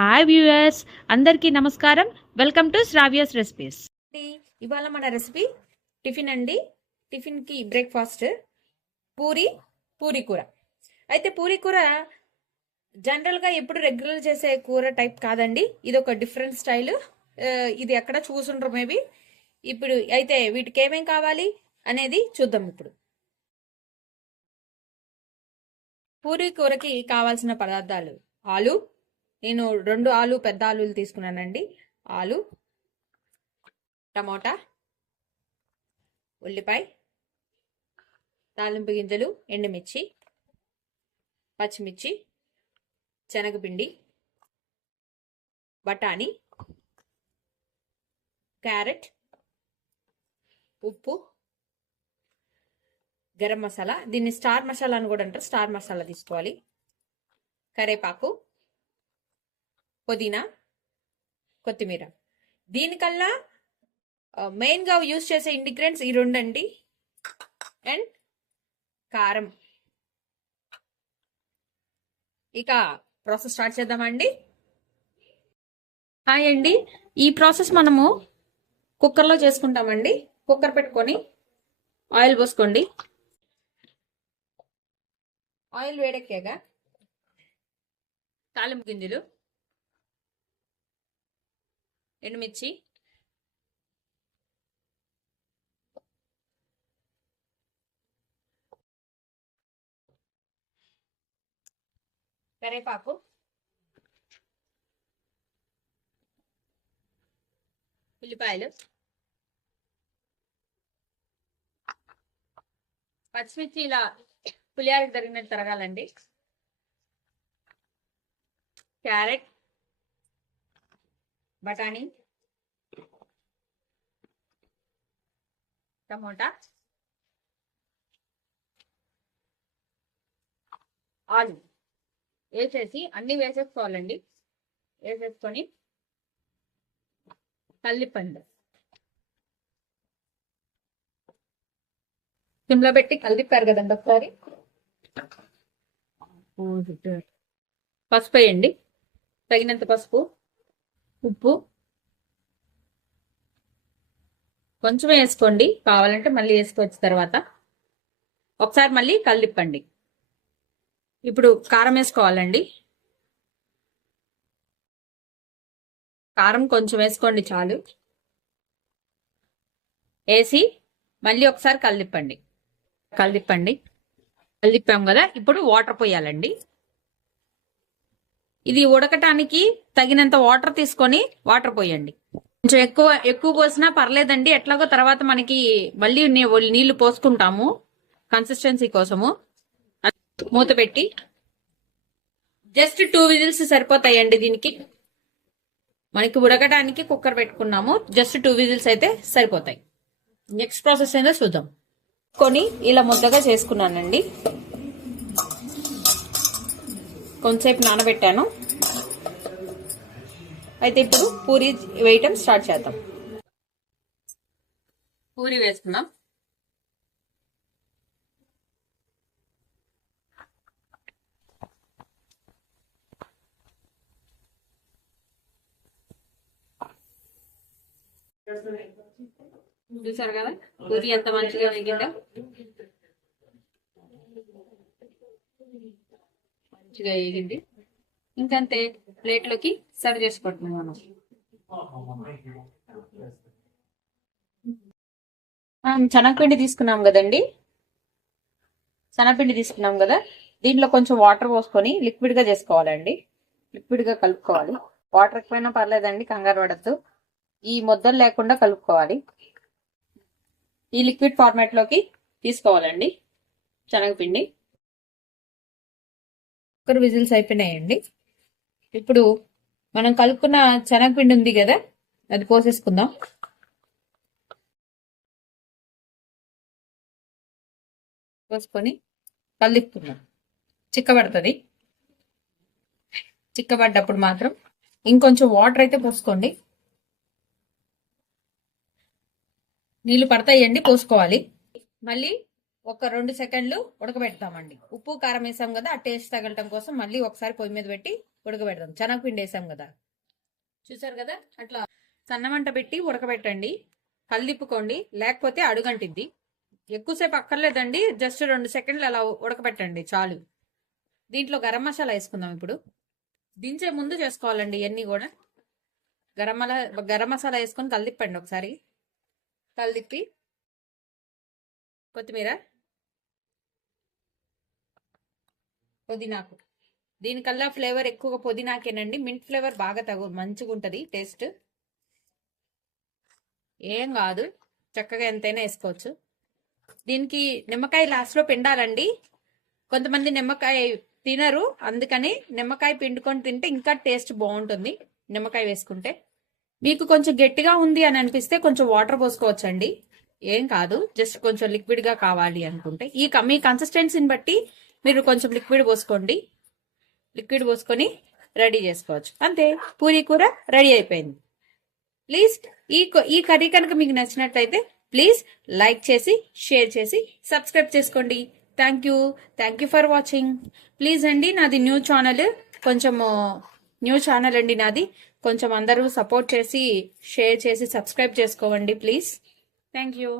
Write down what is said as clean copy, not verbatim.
Hi viewers, అందరికీ నమస్కారం. Welcome to Sravya's recipes. ఇవాళ మన రెసిపీ టిఫిన్ అండి. టిఫిన్కి బ్రేక్ఫాస్ట్ పూరి కూర. అయితే పూరి కూర జనరల్గా ఎప్పుడు రెగ్యులర్ చేసే కూర టైప్ కాదండి. ఇది ఒక డిఫరెంట్ స్టైల్. ఇది ఎక్కడ చూసుండ్రు మేబీ. ఇప్పుడు అయితే వీటికి ఏమేం కావాలి అనేది చూద్దాం. ఇప్పుడు పూరి కూరకి కావాల్సిన పదార్థాలు: ఆలు, నేను 2 ఆలు పెద్ద ఆలులు తీసుకున్నానండి. ఆలు, టమోటా, ఉల్లిపాయ, తాలింపు గింజలు, ఎండుమిర్చి, పచ్చిమిర్చి, శనగపిండి, బఠానీ, క్యారెట్, ఉప్పు, గరం మసాలా, దీన్ని స్టార్ మసాలా అని కూడా అంటారు. స్టార్ మసాలా తీసుకోవాలి. కరేపాకు, పుదీనా, కొత్తిమీర. దీనికల్లా మెయిన్గా యూజ్ చేసే ఇంగ్రీడియంట్స్ ఈ 2 అండి. అండ్ కారం. ఇక ప్రాసెస్ స్టార్ట్ చేద్దామండి. హాయ్ అండి, ఈ ప్రాసెస్ మనము కుక్కర్లో చేసుకుంటామండి. కుక్కర్ పెట్టుకొని ఆయిల్ పోసుకోండి. ఆయిల్ వేడెక్కాక తాలింపు గింజలు, ఎండుమిర్చి, కరివేపాకు, ఉల్లిపాయలు, పచ్చిమిర్చి ఇలా పులియారికి తరిగినట్టు తరగాలండి. క్యారెట్, బఠానీ, టమోటా, ఆలు వేసేసి అన్ని వేసేసుకోవాలండి. వేసేసుకొని కలిపండి. సిమ్లో పెట్టి కలిపారు కదండి ఒకసారి. పసుపు వేయండి, తగినంత పసుపు, ఉప్పు కొంచెం వేసుకోండి, కావాలంటే మళ్ళీ వేసుకోవచ్చు తర్వాత. ఒకసారి మళ్ళీ కలిపండి. ఇప్పుడు కారం వేసుకోవాలండి. కారం కొంచెం వేసుకోండి చాలు. వేసి మళ్ళీ ఒకసారి కలిపండి. కలిపాం కదా, ఇప్పుడు వాటర్ పోయాలండి. ఇది ఉడకటానికి తగినంత వాటర్ తీసుకొని వాటర్ పోయండి. కొంచెం ఎక్కువ పోసినా పర్లేదండి. ఎట్లాగో తర్వాత మనకి మళ్ళీ నీళ్లు పోసుకుంటాము కన్సిస్టెన్సీ కోసము. మూత పెట్టి జస్ట్ 2 విజిల్స్ సరిపోతాయండి. దీనికి మనకి ఉడకడానికి కుక్కర్ పెట్టుకున్నాము. జస్ట్ 2 విజిల్స్ అయితే సరిపోతాయి. నెక్స్ట్ ప్రాసెస్ ఏందో చూద్దాం. ఇలా ముద్దగా చేసుకున్నానండి. కొంతసేపు నానబెట్టాను. అయితే ఇప్పుడు పూరి వేయటం స్టార్ట్ చేద్దాం. పూరి వేసుకున్నాం. చూసారు కదా పూరి ఎంత మంచిగా వేగిందో. మంచిగా వేగింది. ఇంకంతే, ప్లేట్లోకి సర్వ్ చేసుకుంటున్నాం మనం. శనగపిండి తీసుకున్నాం కదండి. శనగపిండి తీసుకున్నాం కదా, దీంట్లో కొంచెం వాటర్ పోసుకొని లిక్విడ్ గా చేసుకోవాలండి. లిక్విడ్ గా కలుపుకోవాలి. వాటర్ ఎక్కువైనా పర్లేదండి, కంగారు పడద్దు. ఈ ముద్దలు లేకుండా కలుపుకోవాలి. ఈ లిక్విడ్ ఫార్మాట్ లోకి తీసుకోవాలండి శనగపిండి. కుక్కర్ విజిల్స్ అయిపోయినాయండి. ఇప్పుడు మనం కలుపుకున్న శనగపిండి ఉంది కదా, అది పోసేసుకుందాం. పోసుకొని కలుపుకుందాం. చిక్కబడుతుంది. చిక్కబడ్డప్పుడు మాత్రం ఇంకొంచెం వాటర్ అయితే పోసుకోండి. నీళ్లు పడతాయండి, పోసుకోవాలి. మళ్ళీ ఒక 2 సెకండ్లు ఉడకబెడతామండి. ఉప్పు కారం వేసాం కదా, ఆ టేస్ట్ తగలటం కోసం మళ్ళీ ఒకసారి పొయ్యి మీద పెట్టి ఉడకబెడదాం. శనగపిండి వేసాం కదా, చూసారు కదా, అట్లా సన్నమంట పెట్టి ఉడకబెట్టండి. కలిదిప్పుకోండి, లేకపోతే అడుగంటిద్ది. ఎక్కువసేపు అక్కర్లేదండి, జస్ట్ 2 సెకండ్లు అలా ఉడకబెట్టండి చాలు. దీంట్లో గరం మసాలా వేసుకుందాం ఇప్పుడు. దించే ముందు చేసుకోవాలండి ఇవన్నీ కూడా. గరం మసాలా వేసుకొని కలిదిప్పండి ఒకసారి. కలిదిప్పి కొత్తిమీర, పుదీనాకు. దీనికల్లా ఫ్లేవర్ ఎక్కువగా పుదీనాకేనండి. మింట్ ఫ్లేవర్ బాగా మంచిగా ఉంటుంది టేస్ట్. ఏం కాదు, చక్కగా ఎంతైనా వేసుకోవచ్చు. దీనికి నిమ్మకాయ లాస్ట్ లో పిండాలండి. కొంతమంది నిమ్మకాయ తినరు, అందుకని నిమ్మకాయ పిండుకొని తింటే ఇంకా టేస్ట్ బాగుంటుంది నిమ్మకాయ వేసుకుంటే. మీకు కొంచెం గట్టిగా ఉంది అని అనిపిస్తే కొంచెం వాటర్ పోసుకోవచ్చండి, ఏం కాదు. జస్ట్ కొంచెం లిక్విడ్ గా కావాలి అనుకుంటే మీ కన్సిస్టెన్సీని బట్టి మీరు కొంచెం లిక్విడ్ పోసుకోండి. లిక్విడ్ పోసుకొని రెడీ చేసుకోవచ్చు. అంతే, పూరీ కూర రెడీ అయిపోయింది. ప్లీజ్ ఈ కర్రీ కనుక మీకు నచ్చినట్లయితే ప్లీజ్ లైక్ చేసి, షేర్ చేసి, సబ్స్క్రైబ్ చేసుకోండి. Thank you for watching. Please అండి, నాది న్యూ ఛానల్, న్యూ ఛానల్ అండి నాది. కొంచెం అందరూ సపోర్ట్ చేసి, షేర్ చేసి, సబ్స్క్రైబ్ చేసుకోండి ప్లీజ్. Thank you.